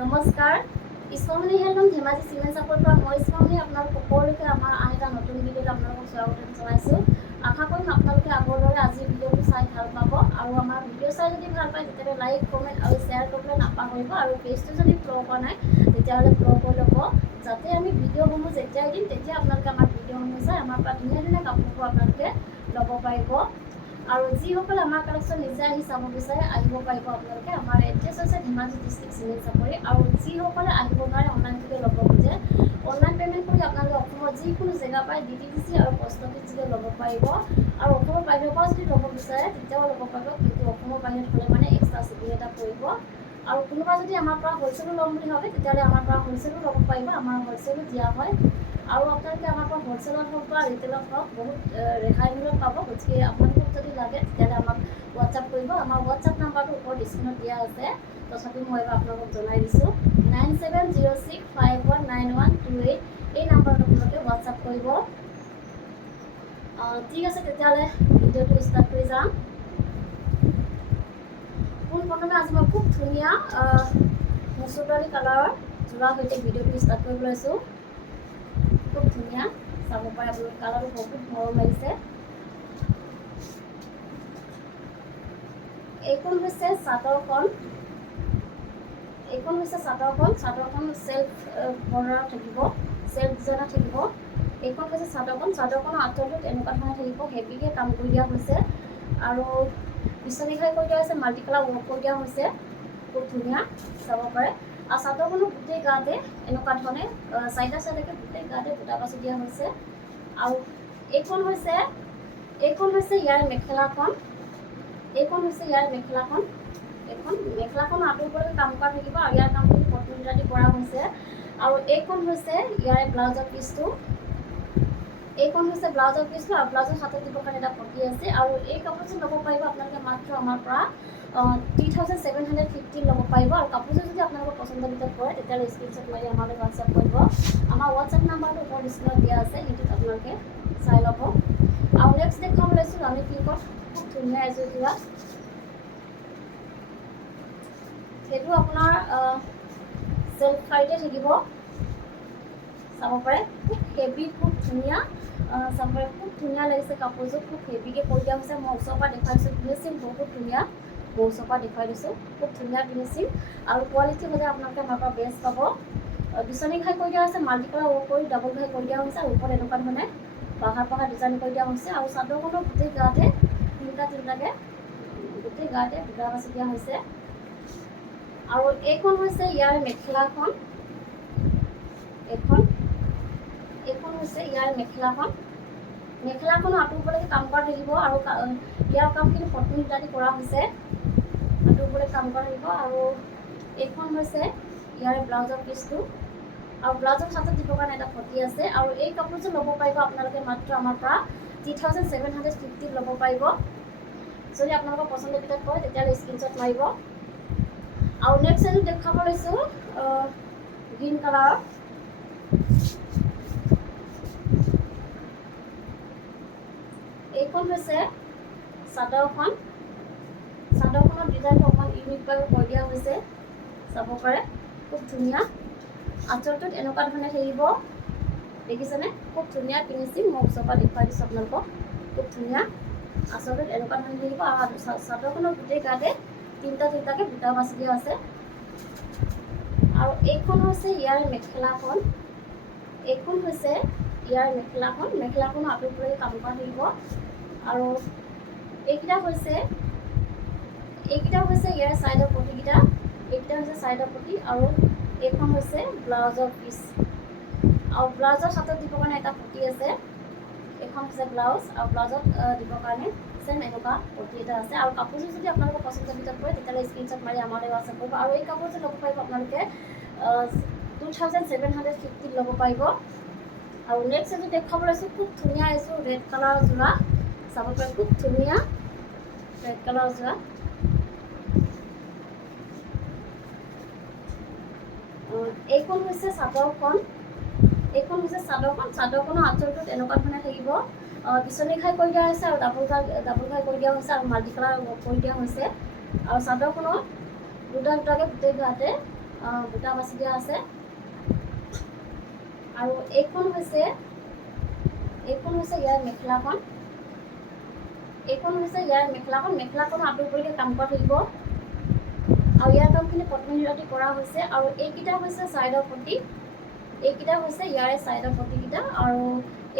নমস্কাৰ ইছমামনি helm Dhemaji cement চাপৰ পৰা মই ইছমামনি আপোনালোক সকলোকে আমাৰ আন এটা নতুন ভিডিঅ'ত আপোনালোকক স্বাগতম জনাইছোঁ। আশা কৰিম আপোনালোকে আগৰ দৰে আজি ভিডিঅ'টো চাই ভাল পাব আৰু আমাৰ ভিডিঅ' চাই যদি ভাল পায় তেতিয়াহ'লে লাইক কমেণ্ট আৰু শ্বেয়াৰ কৰিবলৈ নাপাহৰিব আৰু পেজটো যদি ফ'ল' কৰা নাই তেতিয়াহ'লে ফ'ল' কৰি ল'ব, যাতে আমি ভিডিঅ'সমূহ যেতিয়াই দিম তেতিয়া আপোনালোকে আমাৰ ভিডিঅ'সমূহ চাই আমাৰ পৰা ধুনীয়া ধুনীয়া কাপোৰবোৰ আপোনালোকে ল'ব পাৰিব। আৰু যিসকলে আমাৰ কালেকশ্যন নিজে আহি চাব বিচাৰে আহিব পাৰিব আপোনালোকে। আমাৰ এড্ৰেছ হৈছে ধেমাজি ডিষ্ট্ৰিক্ট চিমেণ্ট চাপৰি। আৰু যিসকলে আহিব নোৱাৰে অনলাইন যোগে ল'ব খোজে অনলাইন পে'মেণ্ট কৰি আপোনালোকে অসমৰ যিকোনো জেগা পাই DTDC আৰু পষ্ট অফিচ যোগে ল'ব পাৰিব। আৰু অসমৰ বাহিৰৰ পৰা যদি ল'ব বিচাৰে তেতিয়াও ল'ব পাৰিব, কিন্তু অসমৰ বাহিৰত হ'লে মানে এক্সট্ৰা চিপিং এটা পৰিব। আৰু কোনোবা যদি আমাৰ পৰা হ'লচেলো ল'ম বুলি ভাবে তেতিয়াহ'লে আমাৰ পৰা হ'লচেলো ল'ব পাৰিব, আমাৰ হ'লচেলো দিয়া হয়। আৰু আপোনালোকে আমাৰ পৰা হ'লচেলত হওক বা ৰিটেইলত হওক বহুত ৰেহাই মূল্যত পাব। গতিকে আপোনালোকক যদি লাগে তেতিয়াহ'লে আমাক হোৱাটছআপ কৰিব। আমাৰ হোৱাটছআপ নাম্বাৰটো ওপৰত স্ক্ৰীণত দিয়া আছে, তথাপিও মই এবাৰ আপোনালোকক জনাই দিছোঁ 9706519128। এই নাম্বাৰত আপোনালোকে হোৱাটছআপ কৰিব। ঠিক আছে, তেতিয়াহ'লে ভিডিঅ'টো ষ্টাৰ্ট কৰি যাম। পোনপ্ৰথমে আজি মই খুব ধুনীয়া মচুৰ দালি কালাৰৰ যোৰাৰ সৈতে ভিডিঅ'টো ষ্টাৰ্ট কৰিব লৈছোঁ। খুব ধুনীয়া, চাব পাৰে আপোনালোকে, কালাৰটো বহুত মৰম লাগিছে। এইখন হৈছে চাদৰখন, চাদৰখন চেল্ফ বৰ্ডাৰত থাকিব, চেল্ফ ডিজাইনত থাকিব। এইখন হৈছে চাদৰখনৰ আঁচলটোত এনেকুৱা ধৰণে থাকিব, হেভিকৈ কাম কৰি দিয়া হৈছে আৰু বিচনীখাই কৰি দিয়া হৈছে, মাল্টি কালাৰ ৱৰ্ক কৰি দিয়া হৈছে, খুব ধুনীয়া, চাব পাৰে। আৰু চাদৰখনৰ গোটেই গাতে এনেকুৱা ধৰণে চাইডে গোটেই গাতে বুটা বাছি দিয়া হৈছে। আৰু এইখন হৈছে ইয়াৰ মেখেলাখন, এইখন আঁতৰ ওপৰলৈ কাম কৰা থাকিব আৰু ইয়াৰ কামখিনি পটমিটা দি কৰা হৈছে। আৰু এইখন হৈছে ইয়াৰ ব্লাউজৰ পিচটো, আৰু ব্লাউজৰ হাতত দিবৰ কাৰণে এটা পটি আছে। আৰু এই কাপোৰযোৰ ল'ব পাৰিব আপোনালোকে মাত্ৰ আমাৰ পৰা 3750 ল'ব পাৰিব। আৰু কাপোৰযোৰ যদি আপোনালোকৰ পচন্দৰ ভিতৰত পৰে তেতিয়াহ'লে স্ক্ৰীনশ্বট মাৰি আমালৈ হোৱাটছআপ কৰিব। আমাৰ হোৱাটছআপ নাম্বাৰটো ওপৰত স্ক্ৰীনত দিয়া আছে, সেইটোত আপোনালোকে চাই ল'ব। আৰু নেক্সট দেখুৱাব লৈছোঁ ৰাণী পিংকত, খুব ধুনীয়া এযোৰ যোৰা। সেইটো আপোনাৰ চেল্ফ ফাইটে থাকিব, চাব পাৰে, খুব হেভি, খুব ধুনীয়া, চাব পাৰে, খুব ধুনীয়া লাগিছে কাপোৰযোৰ, খুব হেভিকৈ কৰি দিয়া হৈছে। মই ওচৰৰ পৰা দেখুৱাই দিছোঁ, ফিনিচিং বহুত ধুনীয়া, মই ওচৰৰ পৰা দেখুৱাই দিছোঁ, খুব ধুনীয়া ফিনিচিং আৰু কোৱালিটি হ'লে আপোনালোকে আমাৰ পৰা বেষ্ট পাব। বিচনী ঘাই কৰি দিয়া হৈছে, মাল্টি কালাৰ ৱৰ্ক কৰি ডাবল ঘাই কৰি দিয়া হৈছে, আৰু ওপৰত এনেকুৱা ধৰণে পাহাৰ ডিজাইন কৰি দিয়া হৈছে। আৰু চাদৰখনৰ গোটেই গাতে তিনিটাকৈ গোটেই গাতে বুটা বাছি দিয়া হৈছে। আৰু এইখন হৈছে ইয়াৰ মেখেলাখন, মেখেলাখনৰ আঁতৰ ওপৰলৈকে কাম কৰা থাকিব আৰু ইয়াৰ কামখিনি পটমিটা দি কৰা হৈছে, আঁতৰ ওপৰলৈ কাম কৰা থাকিব। আৰু এইখন হৈছে ইয়াৰ ব্লাউজৰ পিচটো, আৰু ব্লাউজৰ হাতত দিবৰ কাৰণে এটা পটি আছে। আৰু এই কাপোৰযোৰ ল'ব পাৰিব আপোনালোকে মাত্ৰ আমাৰ পৰা 3750 ল'ব পাৰিব। যদি আপোনালোকৰ পচন্দৰ ভিতৰত পৰে তেতিয়াহ'লে স্ক্ৰীনশ্বট মাৰিব। আৰু নেক্সট এযোৰ দেখুৱাব লৈছোঁ গ্ৰীণ কালাৰৰ। এইখন হৈছে চাদৰখনৰ ডিজাইনটো অকণমান ইউনিকভাৱে কৰি দিয়া হৈছে, চাব পাৰে, খুব ধুনীয়া। আঁচলটোত এনেকুৱা ধৰণে থাকিব, দেখিছেনে, খুব ধুনীয়া ফিনিচিং, মই ওচৰৰ পৰা দেখুৱাই দিছোঁ আপোনালোকক, খুব ধুনীয়া। আঁচলটোত এনেকুৱা ধৰণে থাকিব আৰু চাদৰখনৰ গোটেই গাতে তিনিটাকৈ বুটা বাছি দিয়া আছে। আৰু এইখন হৈছে ইয়াৰ মেখেলাখন, মেখেলাখনৰ আঁতৰ ওপৰলৈ কাম কৰা থাকিব। আৰু এইকেইটা হৈছে ইয়াৰ ছাইডৰ পটিকেইটা, আৰু এইখন হৈছে ব্লাউজৰ পিচ। আৰু ব্লাউজৰ হাতত দিবৰ কাৰণে এটা পটি আছে, এইখন হৈছে ব্লাউজ, আৰু ব্লাউজত দিবৰ কাৰণে চেম এনেকুৱা পটি এটা আছে। আৰু কাপোৰযোৰ যদি আপোনালোকৰ পচন্দৰ ভিতৰত পৰে তেতিয়াহ'লে স্ক্ৰীনশ্বট মাৰি আমালৈ হোৱাটছআপ কৰিব। আৰু এই কাপোৰযোৰ ল'ব পাৰিব আপোনালোকে 2750 ল'ব পাৰিব। আৰু নেক্সট এযোৰ দেখুৱাব লৈছোঁ, খুব ধুনীয়া এযোৰ ৰেড কালাৰৰ যোৰা, চাব পাৰে, খুব ধুনীয়া ৰেড কালাৰৰ যোৰা। এইখন হৈছে চাদৰখনৰ আঁচলটোত এনেকুৱা ধৰণে থাকিব, বিচনী ঘাই কৰি দিয়া হৈছে আৰু ডাবল ঘাই কৰি দিয়া হৈছে আৰু মাল্টি কালাৰ ৱৰ্ক কৰি দিয়া হৈছে। আৰু চাদৰখনৰ দুটাকৈ গোটেই গাতে বুটা বাছি দিয়া আছে। আৰু এইখন হৈছে ইয়াৰ মেখেলাখন। এইখন হৈছে ইয়াৰ মেখেলাখন। মেখেলাখন আঁতৰ কৰিকে কাম কৰা থাকিব আৰু ইয়াৰ কামখিনি পদ্মিনী কৰা হৈছে। আৰু এইকেইটা হৈছে চাইডৰ পটি, এইকেইটা হৈছে ইয়াৰে চাইডৰ পটিকেইটা। আৰু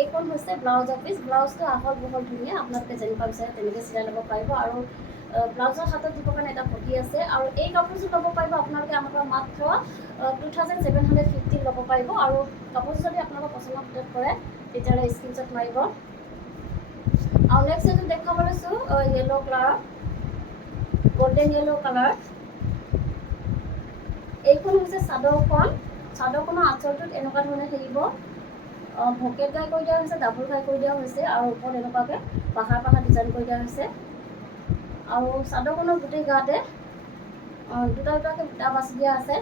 এইখন হৈছে ব্লাউজৰ পিচ। ব্লাউজটো আহল বহল ধুনীয়া, আপোনালোকে যেনেকুৱা বিচাৰে তেনেকৈ চিলাই ল'ব পাৰিব। আৰু ব্লাউজৰ হাতত দিবৰ কাৰণে এটা পটি আছে। আৰু এই কাপোৰযোৰ ল'ব পাৰিব আপোনালোকে আমাৰ পৰা মাত্ৰ 2750 ল'ব পাৰিব। আৰু কাপোৰযোৰ যদি আপোনালোকৰ পচন্দৰ ভিতৰত কৰে তেতিয়াহ'লে স্ক্ৰীনশ্বট মাৰিব। আৰু নেক্সট এইটো দেখাব লৈছোঁ yellow' colour, golden yellow' colour. এইখন হৈছে চাদৰখন। চাদৰখনৰ আঁচলটোত এনেকুৱা ধৰণে থাকিব, ভকেট গাই কৰি দিয়া হৈছে, ডাবুল গাই কৰি দিয়া হৈছে, আৰু ওপৰত এনেকুৱাকৈ পাহাৰ পাহাৰ ডিজাইন কৰি দিয়া হৈছে। আৰু চাদৰখনৰ গোটেই গাতে দুটা দুটাকৈ বুটা বাছি দিয়া আছে।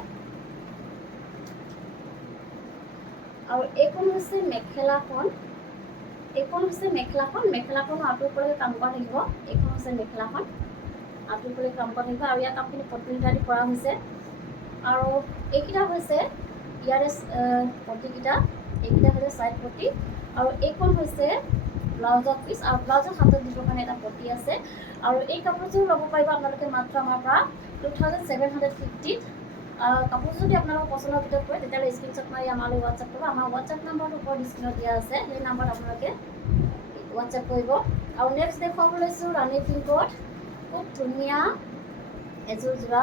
আৰু এইখন হৈছে মেখেলাখন। মেখেলাখন আঁতৰ কৰি কাম কৰা থাকিব। এইখন হৈছে মেখেলাখন, আঁতৰ কৰি কাম কৰা থাকিব। আৰু ইয়াৰ কামখিনি পদ্মিনী কৰা হৈছে। আৰু এইকেইটা হৈছে ইয়াৰে পটিকেইটা, এইকেইটা হৈছে চাইড পটি। আৰু এইখন হৈছে ব্লাউজৰ পিচ, আৰু ব্লাউজৰ হাতত দিবৰ কাৰণে এটা পটি আছে। আৰু এই কাপোৰযোৰ ল'ব পাৰিব আপোনালোকে মাত্ৰ আমাৰ পৰা 2750। কাপোৰযোৰ যদি আপোনালোকৰ পচন্দৰ ভিতৰত কৰে তেতিয়াহ'লে স্ক্ৰীনশ্বট মাৰি আমালৈ হোৱাটছআপ কৰিব। আমাৰ হোৱাটছআপ নাম্বাৰটো ওপৰত স্ক্ৰীনত দিয়া আছে, সেই নাম্বাৰত আপোনালোকে হোৱাটছআপ কৰিব। আৰু নেক্সট দেখুৱাব লৈছোঁ ৰাণী পিংকত। খুব ধুনীয়া এযোৰ যোৰা,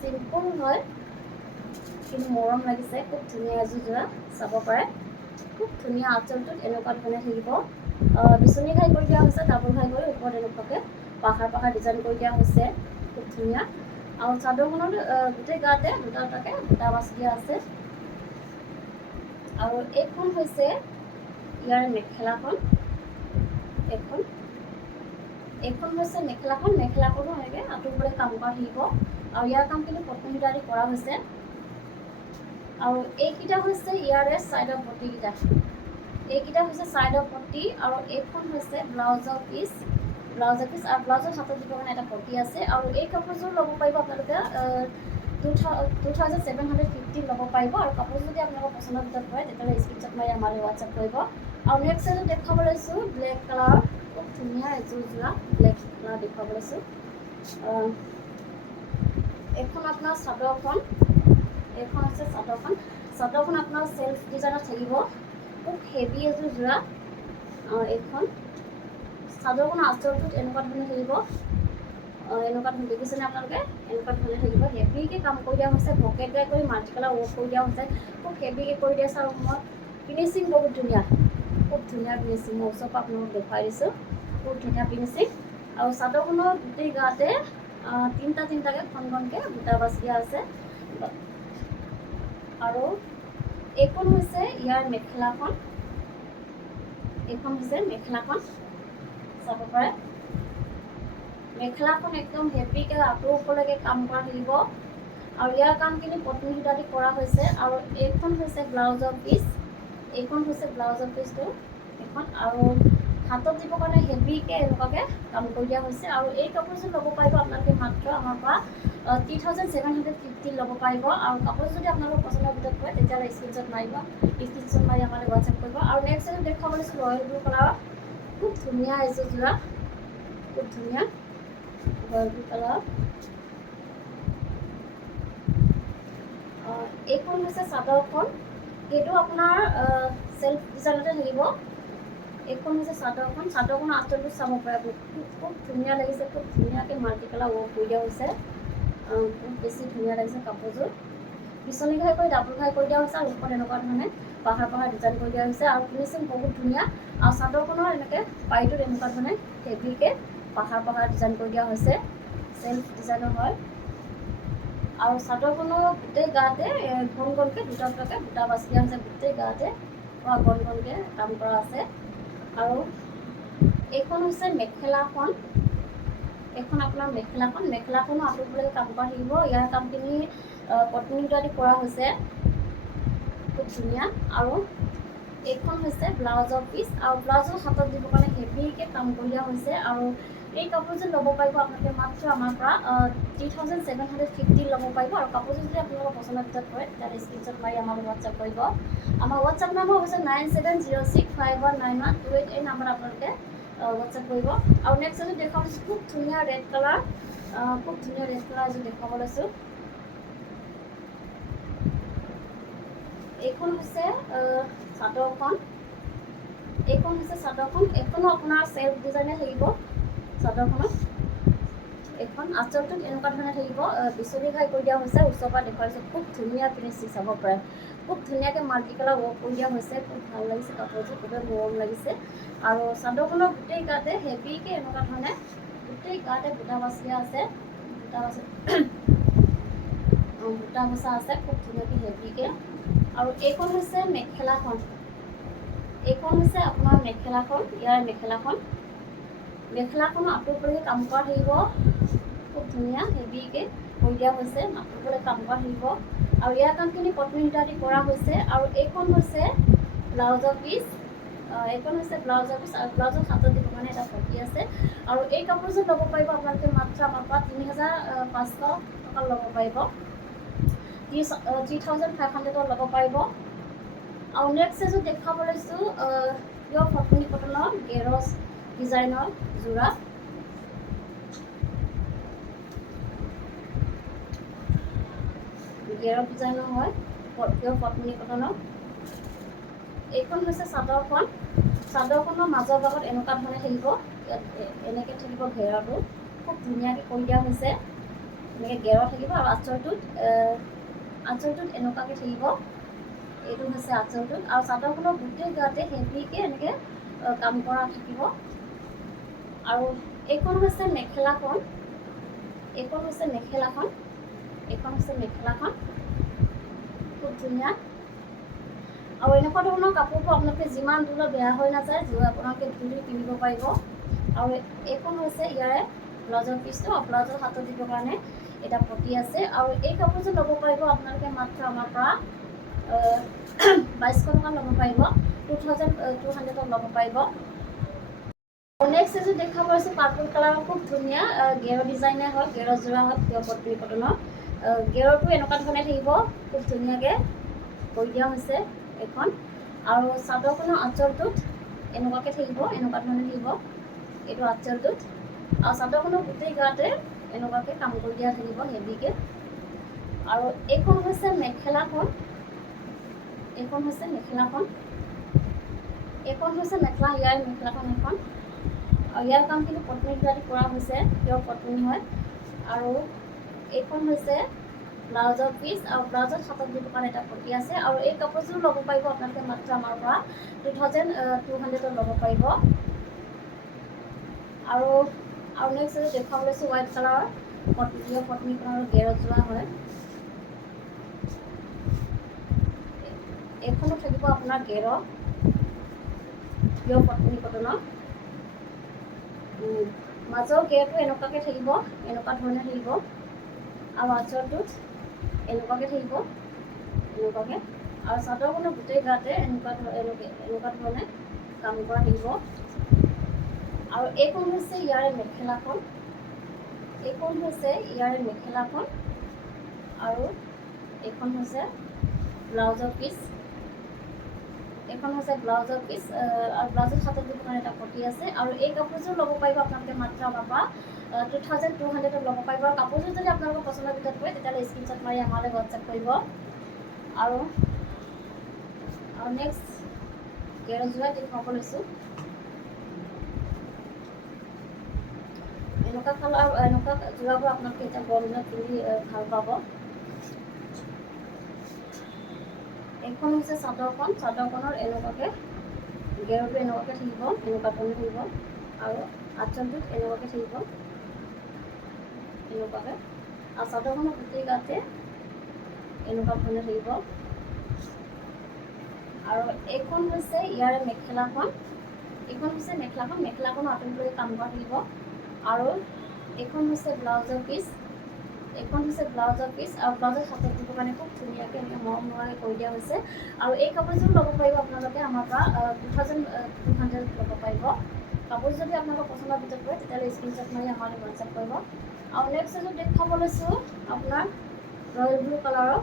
চিম্পুল হয় কিন্তু মৰম লাগিছে। খুব ধুনীয়া এযোৰ যোৰা, চাব পাৰে। খুব ধুনীয়া আঁচলটোত এনেকুৱা ধৰণে থাকিব, বিচনী ঘাই কৰি দিয়া হৈছে, ডাবুল ঘাই কৰি ওপৰত এনেকুৱাকৈ পাহাৰ পাহাৰ ডিজাইন কৰি দিয়া হৈছে। খুব ধুনীয়া। আৰু চাদৰখনত গোটেই গাতে দুটা দুটাকৈ বুটা বাছি দিয়া আছে। আৰু এইখন হৈছে ইয়াৰ মেখেলাখন। এইখন হৈছে মেখেলাখন। মেখেলাখনো এনেকৈ আঁতৰ কৰি কাম কৰা থাকিব। আৰু ইয়াৰ কামখিনি পদ্মিনী কৰা হৈছে। আৰু এইকেইটা হৈছে ইয়াৰে চাইডৰ পটিকেইটা, এইকেইটা হৈছে চাইডৰ পটি। আৰু এইখন হৈছে ব্লাউজৰ পিচ, আৰু ব্লাউজৰ হাতত দিবৰ কাৰণে এটা পটি আছে। আৰু এই কাপোৰযোৰ ল'ব পাৰিব আপোনালোকে 2750 ল'ব পাৰিব। আৰু কাপোৰযোৰ যদি আপোনালোকৰ পচন্দৰ ভিতৰত কৰে তেতিয়াহ'লে স্ক্ৰীনশ্বট মাৰি আমালৈ হোৱাটছআপ কৰিব। আৰু নেক্সট এযোৰ দেখুৱাব লৈছোঁ ব্লেক কালাৰ। খুব ধুনীয়া এযোৰ যোৰা, ব্লেক কালাৰ দেখুৱাব লৈছোঁ। এইখন আপোনাৰ চাদৰখন। এইখন হৈছে চাদৰখন। চাদৰখন আপোনাৰ চেল্ফ ডিজাইনত থাকিব, খুব হেভি এযোৰ যোৰা। এইখন চাদৰখনৰ আঁচলটোত এনেকুৱা ধৰণে থাকিব, এনেকুৱা ধৰণে দেখিছেনে আপোনালোকে? এনেকুৱা ধৰণে থাকিব। হেভিকৈ কাম কৰি দিয়া হৈছে, ভকেট গাই কৰি মাল্টি কালাৰ ৱৰ্ক কৰি দিয়া হৈছে। খুব হেভিকৈ কৰি দিয়া আছে। আৰু মই ফিনিচিং বহুত ধুনীয়া, খুব ধুনীয়া ফিনিচিং। মই ওচৰৰ পৰা আপোনালোকক দেখুৱাই দিছোঁ, খুব ধুনীয়া ফিনিচিং। আৰু চাদৰখনৰ গোটেই গাতে তিনিটাকৈ ঘন ঘনকৈ বুটা বাছি দিয়া আছে। আৰু এইখন হৈছে ইয়াৰ মেখেলাখন। এইখন হৈছে মেখেলাখন, চাব পাৰে। মেখেলাখন একদম হেভিকৈ আঁতৰ ওপৰলৈকে কাম কৰা থাকিব। আৰু ইয়াৰ কামখিনি পদ্মিনী কৰা হৈছে। আৰু এইখন হৈছে ব্লাউজৰ পিচ, এইখন হৈছে ব্লাউজৰ পিচটো এইখন। আৰু হাতত দিবৰ কাৰণে হেভিকৈ এনেকুৱাকৈ কাম কৰি দিয়া হৈছে। আৰু এই কাপোৰযোৰ ল'ব পাৰিব আপোনালোকে মাত্ৰ আমাৰ পৰা 3750 ল'ব পাৰিব। আৰু কাপোৰযোৰ যদি আপোনালোকৰ পচন্দৰ ভিতৰত কৰে তেতিয়াহ'লে স্ক্ৰীনশ্বট মাৰিব, স্ক্ৰীনশ্বট মাৰি আমালৈ হোৱাটছআপ কৰিব। আৰু নেক্সট এযোৰ দেখুৱাব লৈছোঁ ৰয়েল ব্লু কালাৰ। খুব ধুনীয়া এযোৰ যোৰা, খুব ধুনীয়া ৰয়েল ব্লু কালাৰ। এইখন হৈছে চাদৰখন, সেইটো আপোনাৰ চেল্ফ ডিজাইনতে থাকিব। এইখন হৈছে চাদৰখন। চাদৰখনৰ আঁচলটো চাব পাৰে আপুনি, খুব ধুনীয়া লাগিছে। খুব ধুনীয়াকৈ মাল্টি কালাৰ ৱৰ্ক কৰি দিয়া হৈছে, খুব বেছি ধুনীয়া লাগিছে কাপোৰযোৰ। বিচনী ঘাই কৰি ডাবুল ঘাই কৰি দিয়া হৈছে। আৰু ওপৰত এনেকুৱা ধৰণে পাহাৰ পাহাৰ ডিজাইন কৰি দিয়া হৈছে। আৰু ফিনিচিং বহুত ধুনীয়া। আৰু চাদৰখনৰ এনেকৈ পাৰিটোত এনেকুৱা ধৰণে হেভিকৈ পাহাৰ পাহাৰ ডিজাইন কৰি দিয়া হৈছে, চেল্ফ ডিজাইনৰ হয়। আৰু চাদৰখনৰ গোটেই গাতে ঘন ঘনকৈ দুটা দুটাকৈ বুটা বাছি দিয়া হৈছে। গোটেই গাতে ঘন ঘনকৈ কাম কৰা আছে। আৰু এইখন হৈছে মেখেলাখন। এইখন আপোনাৰ মেখেলাখন। মেখেলাখনো আঁতৰ ওপৰলৈকে কাম কৰা থাকিব। ইয়াৰ কামখিনি পদ্মিনী কৰা হৈছে, খুব ধুনীয়া। আৰু এইখন হৈছে ব্লাউজৰ পিচ। আৰু ব্লাউজৰ হাতত দিবৰ কাৰণে হেভিকৈ কাম কৰি দিয়া হৈছে। আৰু এই কাপোৰযোৰ ল'ব পাৰিব আপোনালোকে মাত্ৰ আমাৰ পৰা 3750 ল'ব পাৰিব। আৰু কাপোৰযোৰ যদি আপোনালোকৰ পচন্দৰ ভিতৰত পৰে তেতিয়াহ'লে স্ক্ৰীনশ্বট মাৰি আমাক হোৱাটছআপ কৰিব। আমাৰ হোৱাটছআপ নম্বৰ হৈছে 9706519128। এই নাম্বাৰত আপোনালোকে হোৱাটছআপ কৰিব। আৰু নেক্সট এযোৰ দেখাব লৈছোঁ খুব ধুনীয়া ৰেড কালাৰ, খুব ধুনীয়া ৰেড কালাৰ এযোৰ দেখাব লৈছোঁ। এইখন হৈছে চাদৰখন, এইখন হৈছে চাদৰখন। এইখনো আপোনাৰ চেল্ফ ডিজাইনে থাকিব চাদৰখনত। এইখন আঁচলটোত এনেকুৱা ধৰণে থাকিব, বিচনী ঘাই কৰি দিয়া হৈছে। ওচৰৰ পৰা দেখুৱাইছোঁ, খুব ধুনীয়া ফিনিচিং চাব পাৰে। খুব ধুনীয়াকৈ মাল্টি কালাৰ ৱৰ্ক কৰি দিয়া হৈছে। খুব ভাল লাগিছে কাপোৰযোৰ, খুবেই মৰম লাগিছে। আৰু চাদৰখনৰ গোটেই গাতে হেভিকৈ এনেকুৱা ধৰণে গোটেই গাতে বুটা বাচি দিয়া আছে, বুটা বচা আছে খুব ধুনীয়াকৈ হেভিকৈ। আৰু এইখন হৈছে মেখেলাখন, এইখন হৈছে আপোনাৰ মেখেলাখন। ইয়াৰ মেখেলাখনো আঁতৰলৈকে কাম কৰা থাকিব, খুব ধুনীয়া হেভিকৈ কৰি দিয়া হৈছে, আঁতৰলৈ কাম কৰা থাকিব। আৰু ইয়াৰ কামখিনি কটন সূতা দি কৰা হৈছে। আৰু এইখন হৈছে ব্লাউজৰ পিচ, এইখন হৈছে ব্লাউজৰ পিচ। আৰু ব্লাউজৰ হাতত দিব কাৰণে এটা পটি আছে। আৰু এই কাপোৰযোৰ ল'ব পাৰিব আপোনালোকে মাত্ৰ আমাৰ পৰা 3500 টকা ল'ব পাৰিব, 3500 ল'ব পাৰিব। আৰু নেক্সট এযোৰ দেখাব লৈছোঁ পিয়ৰ ফটনী কটনৰ গেৰছ ডিজাইনৰ যোৰা। গেৰছ ডিজাইনৰ হয়, পিয়ৰ ফটনী কটনৰ। এইখন হৈছে চাদৰখন, চাদৰখনৰ মাজৰ ভাগত এনেকুৱা ধৰণে থাকিব, এনেকৈ থাকিব ঘেৰটো, খুব ধুনীয়াকৈ কৰি দিয়া হৈছে। এনেকৈ ঘেৰ থাকিব। আৰু আঁচলটোত এনেকুৱাকৈ থাকিব, এইটো হৈছে আঁচলটোত। আৰু চাদৰখনৰ গোটেই গাতে হেভিকৈ এনেকৈ কাম কৰা থাকিব। আৰু এইখন হৈছে মেখেলাখন, এইখন হৈছে মেখেলাখন, এইখন হৈছে মেখেলাখন, খুব ধুনীয়া। আৰু এনেকুৱা ধৰণৰ কাপোৰবোৰ আপোনালোকে যিমান দূৰত বেয়া হৈ নাযায়, আপোনালোকে ধুই পিন্ধিব পাৰিব। আৰু এইখন হৈছে ইয়াৰে ব্লাউজৰ পিচটো, ব্লাউজৰ হাতত দিবৰ কাৰণে এটা পটি আছে। আৰু এই কাপোৰযোৰ ল'ব পাৰিব আপোনালোকে মাত্ৰ আমাৰ পৰা 2200 টকা ল'ব পাৰিব, 2200 ল'ব পাৰিব। নেক্সট এযোৰ দেখাব লৈছোঁ পাৰ্পল কালাৰৰ, খুব ধুনীয়া গেৰ ডিজাইনে হয়, গেৰৰ যোৰা হয়, পিয়ৰ ফটনী কটনৰ। গেৰটো এনেকুৱা ধৰণে থাকিব, খুব ধুনীয়াকৈ কৰি দিয়া হৈছে এইখন। আৰু চাদৰখনৰ আঁচলটোত এনেকুৱাকৈ থাকিব, এনেকুৱা ধৰণে থাকিব এইটো আঁচলটোত। আৰু চাদৰখনৰ গোটেই গাতে এনেকুৱাকৈ কাম কৰি দিয়া থাকিব হেভিকৈ। আৰু এইখন হৈছে মেখেলাখন, এইখন হৈছে মেখেলাখন, এইখন হৈছে মেখেলা, ইয়াৰ মেখেলাখন এখন। আৰু ইয়াৰ কামখিনি পটনী সূতা দি কৰা হৈছে, পিয়ৰ পটনী হয়। আৰু এইখন হৈছে ব্লাউজৰ পিচ, আৰু ব্লাউজত হাতত দিব কাৰণে এটা পটি আছে। আৰু এই কাপোৰযোৰ ল'ব পাৰিব আপোনালোকে মাত্ৰ আমাৰ পৰা 2200 ল'ব পাৰিব। আৰু নেক্সট এযোৰ দেখাব লৈছোঁ হোৱাইট কালাৰৰ, পিয়ৰ পটনী কটনৰ গেৰত যোৰা হয়। এইখনো থাকিব আপোনাৰ গেৰ, পিয়ৰ পটনী কটনৰ। মাজৰ গেৰটো এনেকুৱাকৈ থাকিব, এনেকুৱা ধৰণে থাকিব। আৰু আঁচলটোত এনেকুৱাকৈ থাকিব, এনেকুৱাকৈ। আৰু চাদৰখনৰ গোটেই গাতে এনেকুৱা ধৰণে কাম কৰা থাকিব। আৰু এইখন হৈছে ইয়াৰে মেখেলাখন, এইখন হৈছে ইয়াৰে মেখেলাখন। আৰু এইখন হৈছে ব্লাউজৰ পিচ, এইখন হৈছে ব্লাউজৰ পিচ। আৰু ব্লাউজৰ হাতত দিব কাৰণে এটা পটি আছে। আৰু এই কাপোৰযোৰ ল'ব পাৰিব আপোনালোকে মাত্ৰ আমাৰ পৰা 2200 ল'ব পাৰিব। আৰু কাপোৰযোৰ যদি আপোনালোকৰ পচন্দৰ ভিতৰত পৰে তেতিয়াহ'লে স্ক্ৰীনশ্বট মাৰি আমালৈ হোৱাটছআপ কৰিব। আৰু নেক্সট গেৰৰ যোৰা দেখুৱাব লৈছোঁ। এনেকুৱা কালাৰ, এনেকুৱা যোৰাবোৰ আপোনালোকে এতিয়া গৰম দিনত পিন্ধি ভাল পাব। এইখন হৈছে চাদৰখন, চাদৰখনৰ এনেকুৱাকৈ গেৰটো এনেকুৱাকৈ থাকিব, এনেকুৱা ধৰণে থাকিব। আৰু আঁচলটোত এনেকুৱাকৈ থাকিব, এনেকুৱাকৈ। আৰু চাদৰখনৰ গোটেই গাতে এনেকুৱা ধৰণে থাকিব। আৰু এইখন হৈছে ইয়াৰে মেখেলাখন, এইখন হৈছে মেখেলাখন, মেখেলাখনো আঁতৰলৈ কাম কৰা থাকিব। আৰু এইখন হৈছে ব্লাউজৰ পিচ, এইখন হৈছে ব্লাউজৰ পিচ। আৰু ব্লাউজৰ হাতত দিবৰ কাৰণে খুব ধুনীয়াকৈ এনেকৈ মৰম মৰাকৈ কৰি দিয়া হৈছে। আৰু এই কাপোৰযোৰ ল'ব পাৰিব আপোনালোকে আমাৰ পৰা 2200 ল'ব পাৰিব। কাপোৰ যদি আপোনালোকৰ পচন্দৰ ভিতৰত পৰে তেতিয়াহ'লে স্ক্ৰীনশ্বট মাৰি আমালৈ হোৱাটছআপ কৰিব। আৰু নেক্সট এযোৰ দেখুৱাব লৈছোঁ আপোনাৰ ৰয়েল ব্লু কালাৰৰ।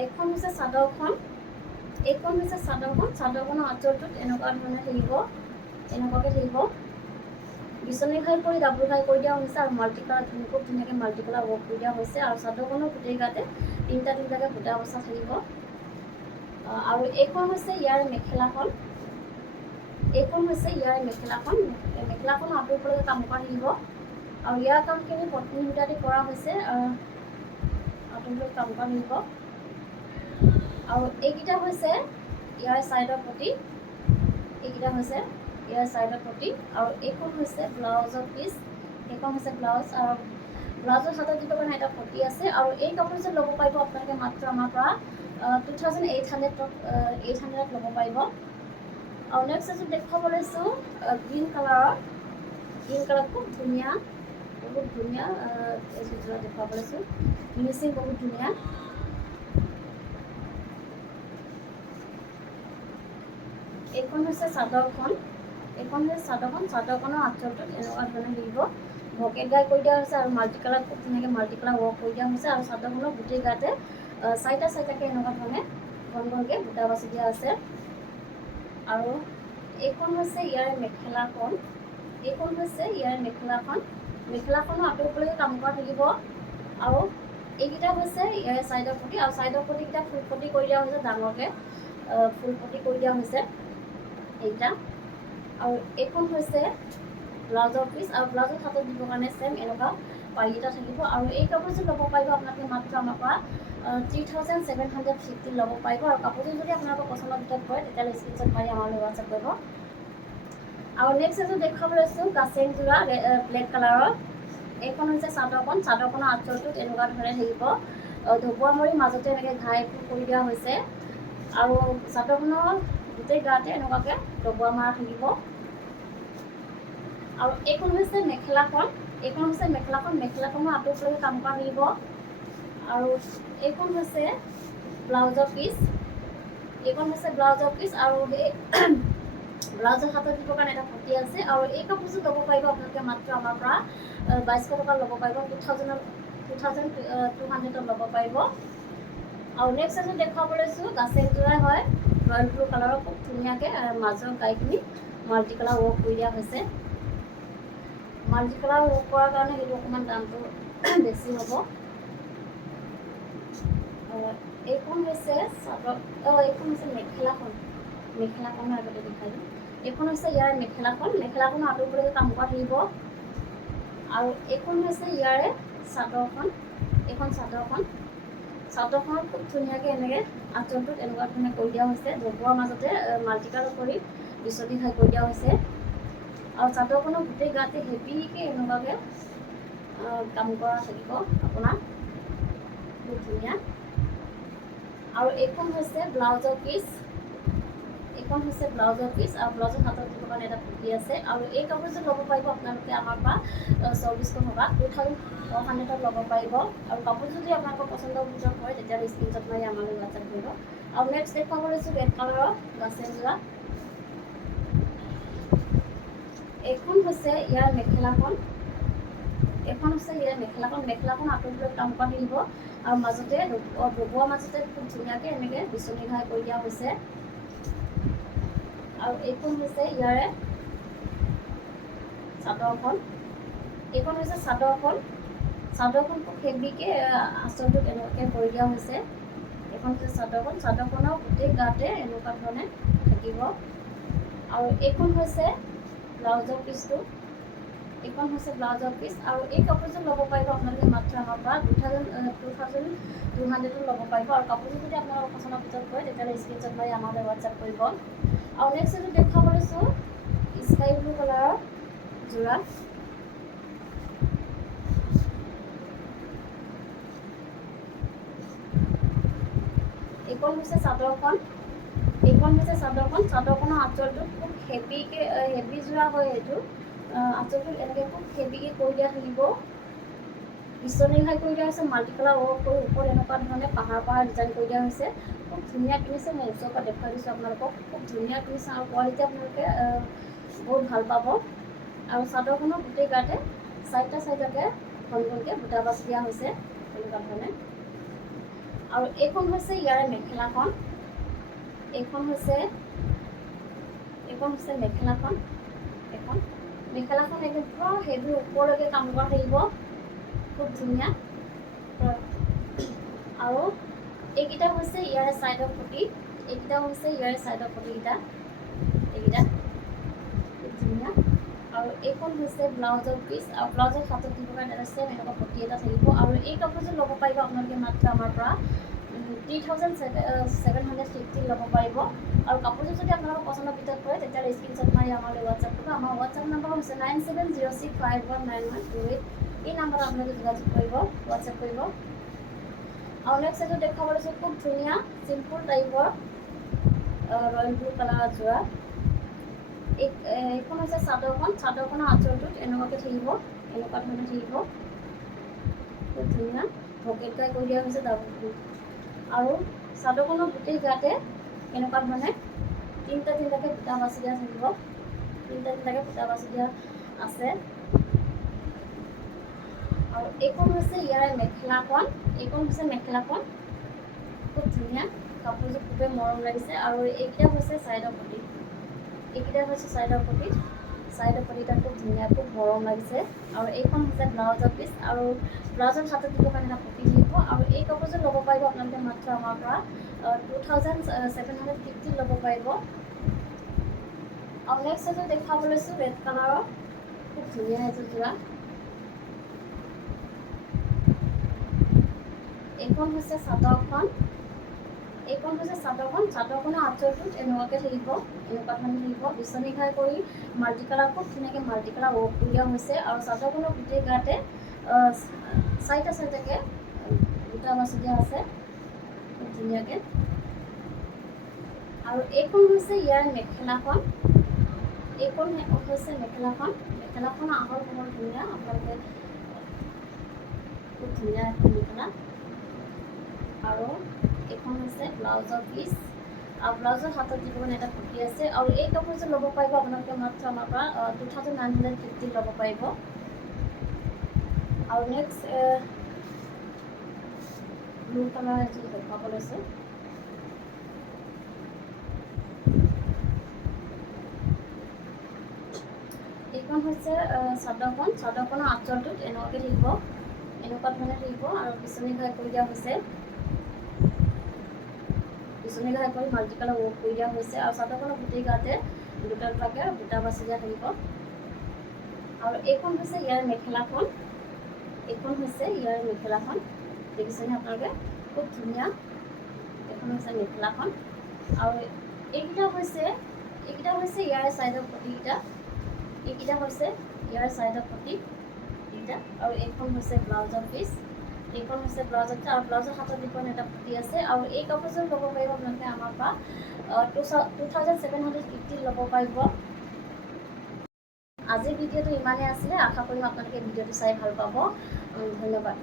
এইখন হৈছে চাদৰখন। এইখন হৈছে চাদৰখন। চাদৰখনৰ আঁচলটোত এনেকুৱা ধৰণে থাকিব, এনেকুৱাকৈ থাকিব। বিচনী ঘাই কৰি ডাবুল ঘাই কৰি দিয়া হৈছে আৰু মাল্টি কালাৰ খুব ধুনীয়াকৈ মাল্টি কালাৰ ৱৰ্ক কৰি দিয়া হৈছে। আৰু চাদৰখনৰ গোটেই গাতে তিনিটাকৈ বুটা বচা থাকিব। আৰু এইখন হৈছে ইয়াৰ মেখেলাখন। এইখন হৈছে ইয়াৰ মেখেলাখন। মেখেলাখন আঁতৰি পেলাই কাম কৰা থাকিব। আৰু ইয়াৰ কামখিনি পত্নী সূতা দি কৰা হৈছে। আঁতৰি কাম কৰা থাকিব। আৰু এইকেইটা হৈছে ইয়াৰ ছাইডৰ পটি। এইকেইটা হৈছে ইয়াৰ ছাইডৰ পটি। আৰু এইখন হৈছে ব্লাউজৰ পিচ। এইখন হৈছে ব্লাউজ। আৰু ব্লাউজৰ হাতত দিবৰ কাৰণে এটা পটি আছে। আৰু এই কাপোৰযোৰ ল'ব পাৰিব আপোনালোকে মাত্ৰ আমাৰ পৰা 2800 ল'ব পাৰিব। আৰু নেক্সট এযোৰ দেখুৱাব লৈছোঁ গ্ৰীণ কালাৰৰ। গ্ৰীণ কালাৰ খুব ধুনীয়া, বহুত ধুনীয়া এযোৰ দেখুৱাব লৈছোঁ। ফিনিচিং বহুত ধুনীয়া। এইখন হৈছে চাদৰখন। এইখন হৈছে চাদৰখন। চাদৰখনৰ আঁচলটোত এনেকুৱা ধৰণে থাকিব। ভকেট গাই কৰি দিয়া হৈছে আৰু মাল্টি কালাৰ খুব ধুনীয়াকৈ মাল্টি কালাৰ ৱৰ্ক কৰি দিয়া হৈছে। আৰু চাদৰখনৰ গোটেই গাতে চাৰিটাকৈ এনেকুৱা ধৰণে ঘন ঘনকৈ বুটা বাচি দিয়া আছে। আৰু এইখন হৈছে ইয়াৰ মেখেলাখন। এইখন হৈছে ইয়াৰ মেখেলাখন। মেখেলাখনো আঁতৰিবলৈ কাম কৰা থাকিব। আৰু এইকেইটা হৈছে ইয়াৰ ছাইডৰ পটি। আৰু ছাইডৰ পটিকেইটা ফুল পটি কৰি দিয়া হৈছে, ডাঙৰকৈ ফুল পটি কৰি দিয়া হৈছে এইকেইটা। আৰু এইখন হৈছে ব্লাউজৰ পিচ। আৰু ব্লাউজৰ হাতত দিবৰ কাৰণে ছেম এনেকুৱা পাৰীকেইটা থাকিব। আৰু এই কাপোৰযোৰ ল'ব পাৰিব আপোনালোকে মাত্ৰ আমাৰ পৰা 3750 ল'ব পাৰিব। আৰু কাপোৰযোৰ যদি আপোনালোকৰ পচন্দৰ ভিতৰত পৰে তেতিয়াহ'লে স্ক্ৰীনশ্বট মাৰি আমালৈ হোৱাটছআপ কৰিব। আৰু নেক্সট এযোৰ দেখুৱাব লৈছোঁ কাচেং যোৰা ব্লেক কালাৰৰ। এইখন হৈছে চাদৰখন। চাদৰখনৰ আঁচলটোত এনেকুৱা ধৰণে থাকিব। ঢকুৱা মৰি মাজতে এনেকৈ ঘাই কৰি দিয়া হৈছে। আৰু চাদৰখনৰ গোটেই গাতে এনেকুৱাকৈ ডবোৱা মৰা থাকিব। আৰু এইখন হৈছে মেখেলাখন। এইখন হৈছে মেখেলাখন। মেখেলাখনৰ আঁতৰিবলৈ কাম কৰা থাকিব। আৰু এইখন হৈছে ব্লাউজৰ পিচ। এইখন হৈছে ব্লাউজৰ পিচ। আৰু সেই ব্লাউজৰ হাতত দিবৰ কাৰণে এটা পটি আছে। আৰু এই কাপোৰযোৰ ল'ব পাৰিব আপোনালোকে মাত্ৰ আমাৰ পৰা 2200 টকা ল'ব পাৰিব। 2200 ল'ব পাৰিব। আৰু নেক্সট এযোৰ দেখুৱাব লৈছোঁ কাচেং যোৰাই হয়, ৰয়েল ব্লু কালাৰৰ। খুব ধুনীয়াকৈ মাজৰ গাইখিনি মাল্টি কালাৰ ৱৰ্ক কৰি দিয়া হৈছে। মাল্টি কালাৰ ৱৰ্ক কৰাৰ কাৰণে সেইটো অকণমান দামটো বেছি হ'ব। এইখন হৈছে চাদৰ। এইখন হৈছে মেখেলাখন। মেখেলাখনৰ আগতে দেখাই দিওঁ। এইখন হৈছে ইয়াৰ মেখেলাখন। মেখেলাখনৰ আঁতৰিবলৈ কাম কৰা থাকিব। আৰু এইখন হৈছে ইয়াৰে চাদৰখন। এইখন চাদৰখন। চাদৰখনত খুব ধুনীয়াকৈ এনেকৈ আঁচলটোত এনেকুৱা ধৰণে কৰি দিয়া হৈছে। ডবোৱাৰ মাজতে মাল্টি কালাৰ কৰি বিচনী ঘাই কৰি দিয়া হৈছে। আৰু চাদৰখনৰ গোটেই গাতে হেভিকৈ এনেকুৱাকৈ কাম কৰা থাকিব আপোনাৰ, খুব ধুনীয়া। আৰু এইখন হৈছে ব্লাউজৰ পিচ। এইখন হৈছে ব্লাউজৰ পিচ। আৰু ব্লাউজৰ হাতত দিবৰ কাৰণে এটা পুটি আছে। আৰু এই কাপোৰযোৰ ল'ব পাৰিব আপোনালোকে আমাৰ পৰা 2400 টকা 2400 ল'ব পাৰিব। আৰু কাপোৰযোৰ যদি আপোনালোকৰ পচন্দৰ ভিতৰত হয় তেতিয়াহ'লে স্ক্ৰীনশ্বট মাৰি আমালৈ হোৱাটছআপ কৰিব। আৰু নেক্সট দেখুৱাব লৈছোঁ ৰেড কালাৰৰ কাচেং যোৰা। এইখন হৈছে ইয়াৰ মেখেলাখন। এইখন হৈছে ইয়াৰ মেখেলাখন। মেখেলাখন আঁতৰিবলৈ কাম কৰা থাকিব। আৰু মাজতে ডবোৱাৰ মাজতে খুব ধুনীয়াকৈ এনেকৈ বিচনী ঘাই কৰি দিয়া হৈছে। আৰু এইখন হৈছে ইয়াৰে চাদৰখন। এইখন হৈছে চাদৰখন। চাদৰখন খুব হেভিকৈ আঁচলটোত এনেকুৱাকৈ কৰি দিয়া হৈছে। এইখন হৈছে চাদৰখন। চাদৰখনৰ গোটেই গাতে এনেকুৱা ধৰণে থাকিব। আৰু এইখন হৈছে ব্লাউজৰ পিচটো। এইখন হৈছে ব্লাউজৰ পিচ। আৰু এই কাপোৰযোৰ ল'ব পাৰিব আপোনালোকে মাত্ৰ আমাৰ পৰা 2200 ল'ব পাৰিব। আৰু কাপোৰযোৰ যদি আপোনালোকৰ পচন্দৰ ভিতৰত পৰে তেতিয়াহ'লে স্ক্ৰীনশ্বট মাৰি আমালৈ হোৱাটছআপ কৰিব। আৰু নেক্সট এযোৰ দেখুৱাব লৈছোঁ স্কাই ব্লু কালাৰৰ যোৰা। এইখন হৈছে চাদৰখন। এইখন হৈছে চাদৰখন। চাদৰখনৰ আঁচলটোত খুব হেভি যোৰা হয় এইটো। আঁচলটোত এনেকৈ খুব হেভিকৈ কৰি দিয়া থাকিব। বিচনীঘাই কৰি দিয়া হৈছে, মাল্টি কালাৰ ৱৰ্ক কৰি ওপৰত এনেকুৱা ধৰণে পাহাৰ ডিজাইন কৰি দিয়া হৈছে। খুব ধুনীয়া কিনিছে, মই ওচৰৰ পৰা দেখুৱাই দিছোঁ আপোনালোকক। খুব ধুনীয়া কিনিছে আৰু কোৱালিটি আপোনালোকে বহুত ভাল পাব। আৰু চাদৰখনৰ গোটেই গাতে চাৰিটা চাৰিটাকৈ ঘন ঘনকৈ বুটা বাছি দিয়া হৈছে এনেকুৱা ধৰণে। আৰু এইখন হৈছে ইয়াৰে মেখেলাখন। এইখন হৈছে মেখেলাখন। মেখেলাখন একদম পুৰা হেভি ওপৰলৈকে কাম কৰা থাকিব, খুব ধুনীয়া। আৰু এইকেইটা হৈছে ইয়াৰে ছাইডৰ পটি, এইকেইটা খুব ধুনীয়া। আৰু এইখন হৈছে ব্লাউজৰ পিচ, আৰু ব্লাউজৰ হাতত দিব কাৰণে এটা ছেম এনেকুৱা পটি এটা থাকিব। আৰু এই কাপোৰযোৰ ল'ব পাৰিব আপোনালোকে মাত্ৰ আমাৰ পৰা 3750 ল'ব পাৰিব। আৰু কাপোৰযোৰ যদি আপোনালোকৰ পচন্দৰ ভিতৰত পৰে তেতিয়াহ'লে স্ক্ৰীনশ্বট মাৰি আমালৈ হোৱাটছআপ কৰিব। আমাৰ হোৱাটছআপ নম্বৰ হৈছে 9706519128। এই নাম্বাৰত আপোনালোকে যোগাযোগ কৰিব, হোৱাটছআপ কৰিব। আৰু নেক্সট এযোৰ দেখাব লৈছোঁ, খুব ধুনীয়া চিম্পুল টাইপৰ ৰয়েল ব্লু কালাৰ যোৰা। এইখন হৈছে চাদৰখনৰ আঁচলটোত এনেকুৱাকৈ থাকিব, এনেকুৱা ধৰণে থাকিব, খুব ধুনীয়া ভকেট গাই কৰি দিয়া হৈছে ডাবুল। আৰু চাদৰখনৰ গোটেই গাতে এনেকুৱা ধৰণে তিনিটাকৈ বুটা বাছি দিয়া থাকিব, তিনিটাকৈ বুটা বাছি দিয়া আছে। আৰু এইখন হৈছে ইয়াৰে মেখেলাখন, খুব ধুনীয়া কাপোৰযোৰ, খুবেই মৰম লাগিছে। আৰু এইকেইটা হৈছে ছাইডৰ পটি, ছাইডৰ পটিটা খুব ধুনীয়া, খুব মৰম লাগিছে। আৰু এইখন হৈছে ব্লাউজৰ পিচ, আৰু ব্লাউজৰ হাতত দিব কাৰণে এটা পটি দিব। আৰু এই কাপোৰযোৰ ল'ব পাৰিব আপোনালোকে মাত্ৰ আমাৰ পৰা 2750 ল'ব পাৰিব। আৰু নেক্সট এযোৰ দেখাব লৈছোঁ ৰেড কালাৰৰ, খুব ধুনীয়া এযোৰ যোৰা। এইখন হৈছে চাদৰখনৰ আঁচলটোত এনেকুৱাকৈ থাকিব, এনেকুৱা ধৰণে থাকিব। বিচনীঘাই কৰি মাল্টি কালাৰ, খুব ধুনীয়াকৈ মাল্টি কালাৰ ৱৰ্ক কৰি দিয়া হৈছে। আৰু চাদৰখনৰ গোটেই গাতে চাৰিটাকৈ বুটা বাছি দিয়া আছে, খুব ধুনীয়াকৈ। আৰু এইখন হৈছে ইয়াৰ মেখেলাখন, মেখেলাখন আহল বহল ধুনীয়া, আপোনালোকে খুব ধুনীয়া এখন মেখেলা। আৰু এইখন হৈছে ব্লাউজৰ পিচ, আৰু ব্লাউজৰ হাতত দিব কাৰণে এটা পটি আছে। আৰু এই কাপোৰযোৰ ল'ব পাৰিব আপোনালোকে মাত্ৰ আমাৰ পৰা 2950 ল'ব পাৰিব। আৰু নেক্সট ব্লু কালাৰ এযোৰ দেখুৱাব লৈছোঁ। এইখন হৈছে চাদৰখনৰ আঁচলটোত এনেকুৱাকৈ থাকিব, এনেকুৱা ধৰণে থাকিব। আৰু বিচনীঘাই কৰি দিয়া হৈছে, বিচনীঘাই কৰি মাল্টি কালাৰ ৱৰ্ক কৰি দিয়া হৈছে। আৰু চাদৰখনৰ গোটেই গাতে দুটাকৈ বুটা বাছি দিয়া থাকিব। আৰু এইখন হৈছে ইয়াৰ মেখেলাখন, দেখিছেনে আপোনালোকে, খুব ধুনীয়া। এইখন হৈছে মেখেলাখন। আৰু এইকেইটা হৈছে ইয়াৰ ছাইডৰ পটিকেইটা, আৰু এইখন হৈছে ব্লাউজৰ পিচ, আৰু ব্লাউজৰ হাতত দিখন এটা পটি আছে। আৰু এই কাপোৰযোৰ ল'ব পাৰিব আপোনালোকে আমাৰ পৰা 2750 ল'ব পাৰিব। আজিৰ ভিডিঅ'টো ইমানেই আছিলে, আশা কৰিম আপোনালোকে ভিডিঅ'টো চাই ভাল পাব। ধন্যবাদ।